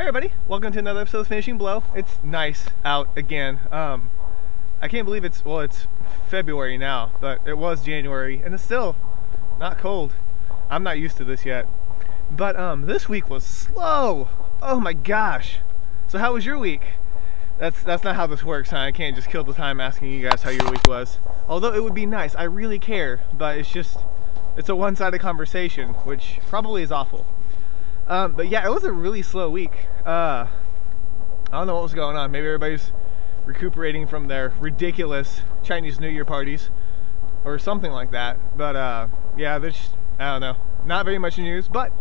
Hey everybody, welcome to another episode of Finishing Blow. It's nice out again. I can't believe it's February now, but it was January and it's still not cold. I'm not used to this yet. But this week was slow. Oh my gosh. So how was your week? That's not how this works, huh? I can't just kill the time asking you guys how your week was. Although it would be nice, I really care, but it's a one-sided conversation, which probably is awful. But yeah, it was a really slow week. I don't know what was going on. Maybe everybody's recuperating from their ridiculous Chinese New Year parties or something like that. But yeah, I don't know. Not very much news, but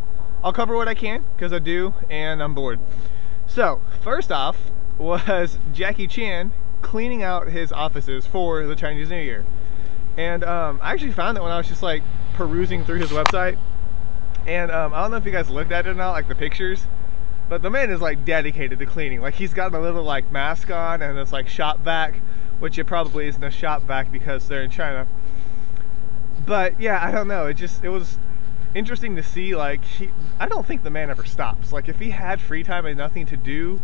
I'll cover what I can because I do and I'm bored. So, first off was Jackie Chan cleaning out his offices for the Chinese New Year. And I actually found it when I was just like perusing through his website. And I don't know if you guys looked at it or not, like the pictures, but the man is like dedicated to cleaning. Like he's got a little like mask on and it's like shop vac, which it probably isn't a shop vac because they're in China. But yeah, I don't know. It was interesting to see. Like I don't think the man ever stops. Like if he had free time and nothing to do,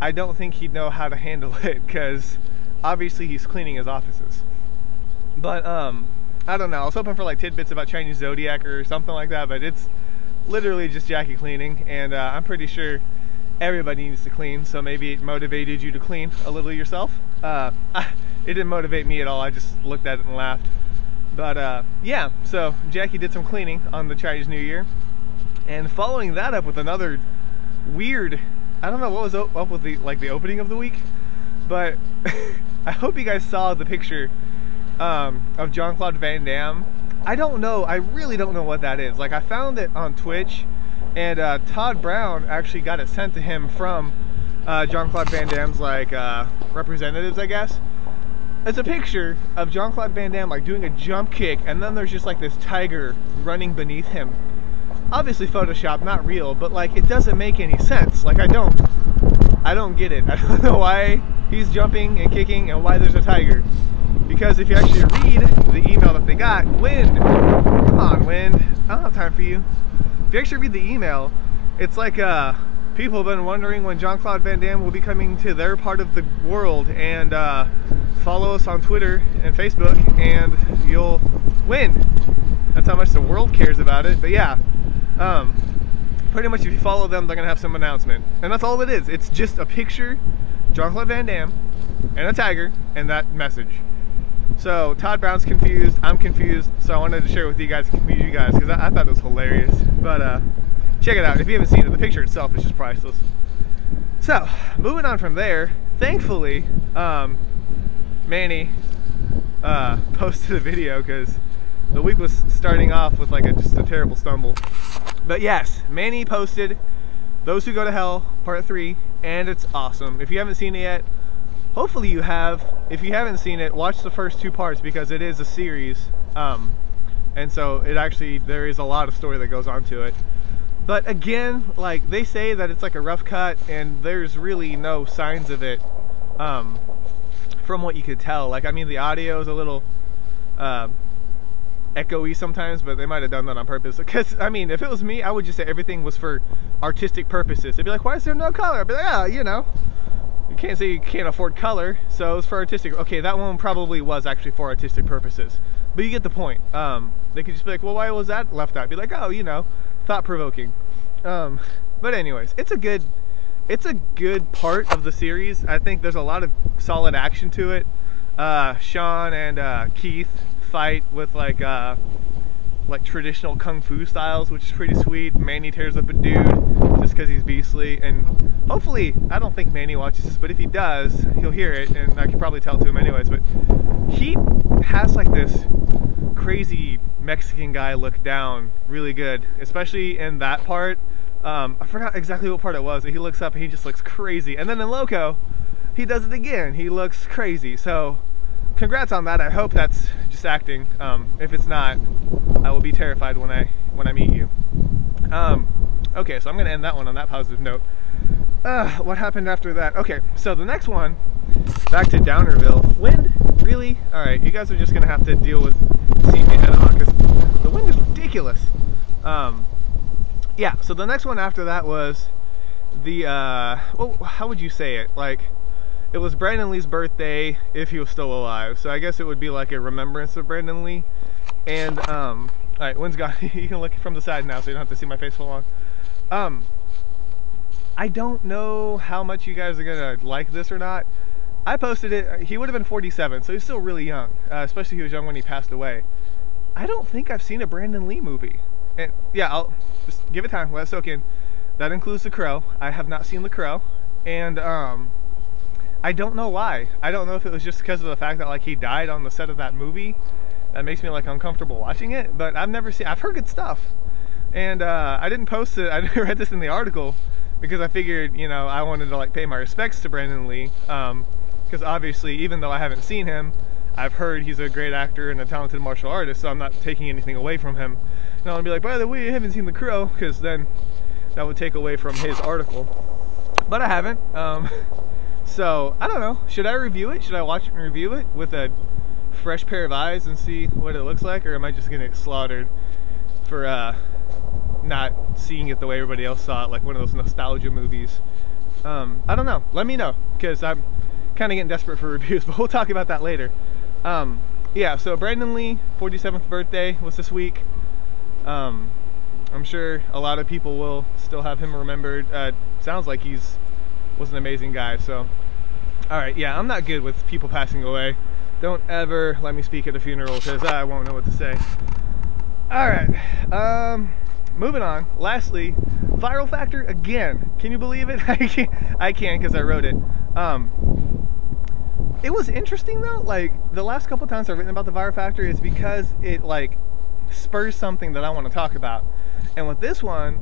I don't think he'd know how to handle it because obviously he's cleaning his offices. But I don't know, I was hoping for like tidbits about Chinese Zodiac or something like that, but it's literally just Jackie cleaning, and I'm pretty sure everybody needs to clean, so maybe it motivated you to clean a little yourself. It didn't motivate me at all, I just looked at it and laughed. But yeah, so Jackie did some cleaning on the Chinese New Year, and following that up with another weird, I don't know what was up with the opening of the week, but I hope you guys saw the picture of Jean-Claude Van Damme. I don't know, I really don't know what that is. Like I found it on Twitch, and Todd Brown actually got it sent to him from Jean-Claude Van Damme's like representatives, I guess. It's a picture of Jean-Claude Van Damme like doing a jump kick, and then there's just like this tiger running beneath him. Obviously Photoshop, not real, but like it doesn't make any sense. Like I don't get it. I don't know why he's jumping and kicking and why there's a tiger. Because if you actually read the email that they got, Wind, come on Wind, I don't have time for you. If you actually read the email, it's like people have been wondering when Jean-Claude Van Damme will be coming to their part of the world, and follow us on Twitter and Facebook and you'll win. That's how much the world cares about it. But yeah, pretty much if you follow them, they're gonna have some announcement. And that's all it is. It's just a picture, Jean-Claude Van Damme, and a tiger, and that message. So Todd Brown's confused, I'm confused, so I wanted to share with you guys, confuse you guys, because I thought it was hilarious. But check it out, if you haven't seen it, the picture itself is just priceless. So, moving on from there, thankfully, Manny posted a video, because the week was starting off with like just a terrible stumble. But yes, Manny posted Those Who Go to Hell, Part 3, and it's awesome. If you haven't seen it yet, hopefully you have. If you haven't seen it, watch the first 2 parts because it is a series. And so there is a lot of story that goes on to it. But again, like they say that it's like a rough cut and there's really no signs of it from what you could tell. Like I mean the audio is a little echoey sometimes, but they might have done that on purpose. Because I mean if it was me, I would just say everything was for artistic purposes. They'd be like, why is there no color? I'd be like, you know. You can't say you can't afford color, so it was for artistic. Okay, that one probably was actually for artistic purposes, but you get the point. They could just be like, well, why was that left out? Be like, oh, you know, thought-provoking. But anyways, it's a good part of the series. I think there's a lot of solid action to it. Sean and Keith fight with like traditional kung fu styles, which is pretty sweet. Manny tears up a dude just because he's beastly, and hopefully, I don't think Manny watches this, but if he does, he'll hear it, and I can probably tell to him anyways, but he has like this crazy Mexican guy look down really good, especially in that part. I forgot exactly what part it was, but he looks up and he just looks crazy, and then in Loco, he does it again. He looks crazy, so congrats on that. I hope that's just acting. If it's not, I will be terrified when I meet you. Okay, so I'm gonna end that one on that positive note. What happened after that? Okay, so the next one, back to Downerville. Wind? Really? Alright, you guys are just gonna have to deal with seeing me head on, because the wind is ridiculous. Yeah, so the next one after that was well, how would you say it? Like, it was Brandon Lee's birthday if he was still alive. So I guess it would be like a remembrance of Brandon Lee. And, all right, Wynn's gone. You can look from the side now so you don't have to see my face full on. I don't know how much you guys are gonna like this or not. I posted it, he would have been 47, so he's still really young, especially he was young when he passed away. I don't think I've seen a Brandon Lee movie. And yeah, I'll just give it time, let it soak in. That includes The Crow. I have not seen The Crow. And I don't know why. I don't know if it was just because of the fact that like he died on the set of that movie. That makes me like uncomfortable watching it, but I've heard good stuff. And I didn't post it, I read this in the article because I figured, you know, I wanted to like pay my respects to Brandon Lee. Because obviously, even though I haven't seen him, I've heard he's a great actor and a talented martial artist, so I'm not taking anything away from him. And I'll be like, by the way, I haven't seen The Crow, because then that would take away from his article. But I haven't. So, I don't know. Should I review it? Should I watch it and review it with a fresh pair of eyes and see what it looks like? Or am I just going to get slaughtered for not seeing it the way everybody else saw it, like one of those nostalgia movies? I don't know. Let me know, because I'm kind of getting desperate for reviews, but we'll talk about that later. Yeah, so Brandon Lee, 47th birthday was this week. I'm sure a lot of people will still have him remembered. Sounds like was an amazing guy. So, all right, yeah, I'm not good with people passing away. Don't ever let me speak at a funeral, because I won't know what to say. All right, moving on. Lastly, viral factor again. Can you believe it? I can because I wrote it. It was interesting though, like the last couple times I've written about the viral factor is because it like spurs something that I want to talk about. And with this one,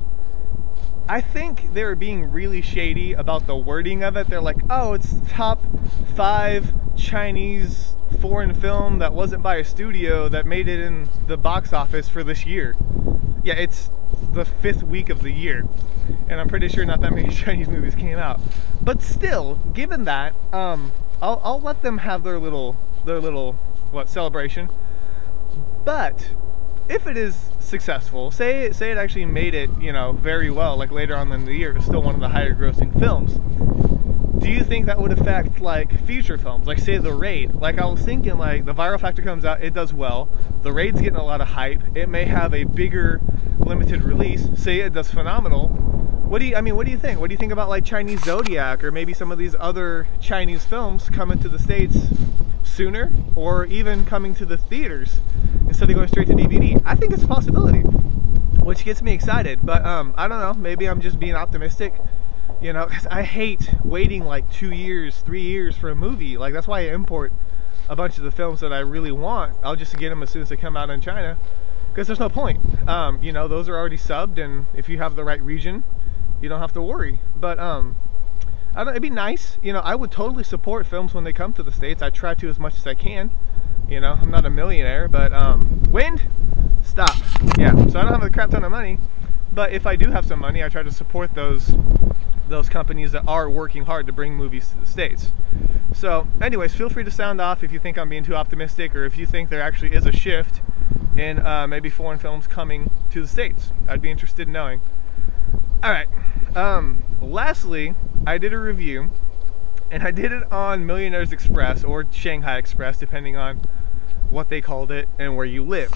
I think they were being really shady about the wording of it. They're like, oh, it's top 5 Chinese foreign film that wasn't by a studio that made it in the box office for this year. Yeah, it's the 5th week of the year, and I'm pretty sure not that many Chinese movies came out. But still, given that, I'll let them have their little celebration. But if it is successful, say it actually made it, you know, very well, like later on in the year, it's still one of the higher grossing films. Do you think that would affect like future films, like say The Raid? Like I was thinking, like the viral factor comes out, it does well, The Raid's getting a lot of hype, it may have a bigger limited release, say it does phenomenal. What do you think? What do you think about like Chinese Zodiac, or maybe some of these other Chinese films coming to the States sooner, or even coming to the theaters instead of going straight to DVD? I think it's a possibility, which gets me excited. But I don't know, maybe I'm just being optimistic, you know, because I hate waiting like 2 years, 3 years for a movie. Like that's why I import a bunch of the films that I really want. I'll just get them as soon as they come out in China, because there's no point. You know, those are already subbed, and if you have the right region, you don't have to worry. But I don't, it'd be nice, you know. I would totally support films when they come to the States. I try to as much as I can, you know. I'm not a millionaire, but wind, stop. Yeah, so I don't have a crap ton of money, but if I do have some money, I try to support those companies that are working hard to bring movies to the States. So anyways, feel free to sound off if you think I'm being too optimistic, or if you think there actually is a shift in maybe foreign films coming to the States. I'd be interested in knowing. All right, lastly, I did a review, and I did it on Millionaires Express, or Shanghai Express, depending on what they called it and where you live.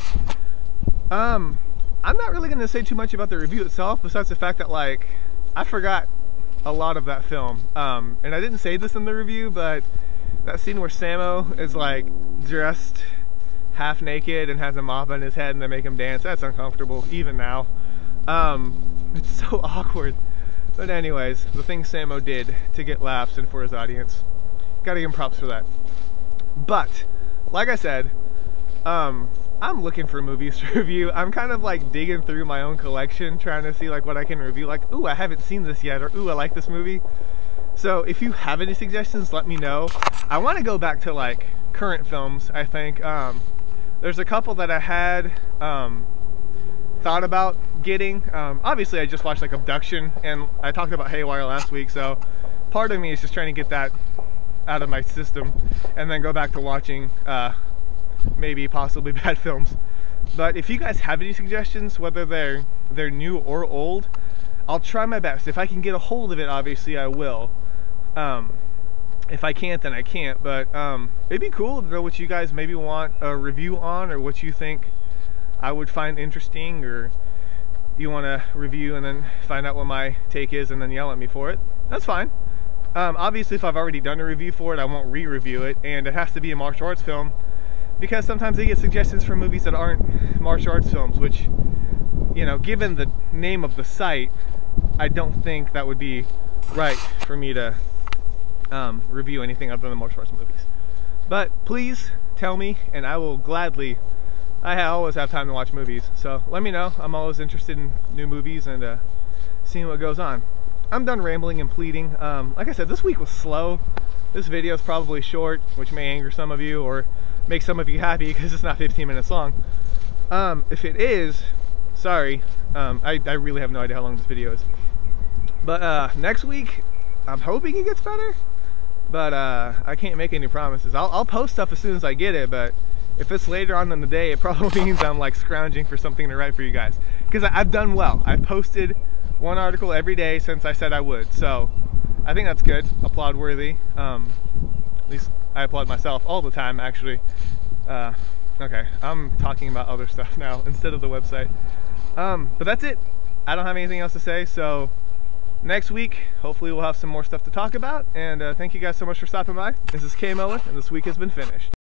I'm not really going to say too much about the review itself, besides the fact that, like, I forgot a lot of that film. And I didn't say this in the review, but that scene where Sammo is, like, dressed half naked and has a mop on his head and they make him dance, that's uncomfortable, even now. It's so awkward. But anyways, the things Sammo did to get laughs and for his audience, gotta give him props for that. But, like I said, I'm looking for movies to review. I'm kind of like digging through my own collection, trying to see like what I can review. Like, ooh, I haven't seen this yet, or ooh, I like this movie. So if you have any suggestions, let me know. I want to go back to like current films, I think. There's a couple that I had thought about getting. Obviously I just watched like Abduction, and I talked about Haywire last week, so part of me is just trying to get that out of my system and then go back to watching maybe possibly bad films. But if you guys have any suggestions, whether they're new or old, I'll try my best. If I can get a hold of it, obviously I will. If I can't, then I can't. But it'd be cool to know what you guys maybe want a review on, or what you think I would find interesting, or you want to review and then find out what my take is and then yell at me for it. That's fine. Obviously, if I've already done a review for it, I won't re-review it, and it has to be a martial arts film, because sometimes they get suggestions from movies that aren't martial arts films, which, you know, given the name of the site, I don't think that would be right for me to review anything other than martial arts movies. But please tell me, and I will gladly. I always have time to watch movies, so let me know. I'm always interested in new movies and seeing what goes on. I'm done rambling and pleading. Like I said, this week was slow. This video is probably short, which may anger some of you or make some of you happy because it's not 15 minutes long. If it is, sorry. I really have no idea how long this video is. But next week, I'm hoping it gets better. But I can't make any promises. I'll post stuff as soon as I get it, but if it's later on in the day, it probably means I'm like scrounging for something to write for you guys. Because I've done well. I've posted one article every day since I said I would. So I think that's good. Applaud worthy. At least I applaud myself all the time, actually. Okay, I'm talking about other stuff now instead of the website. But that's it. I don't have anything else to say. So next week, hopefully we'll have some more stuff to talk about. And thank you guys so much for stopping by. This is K Mower, and this week has been finished.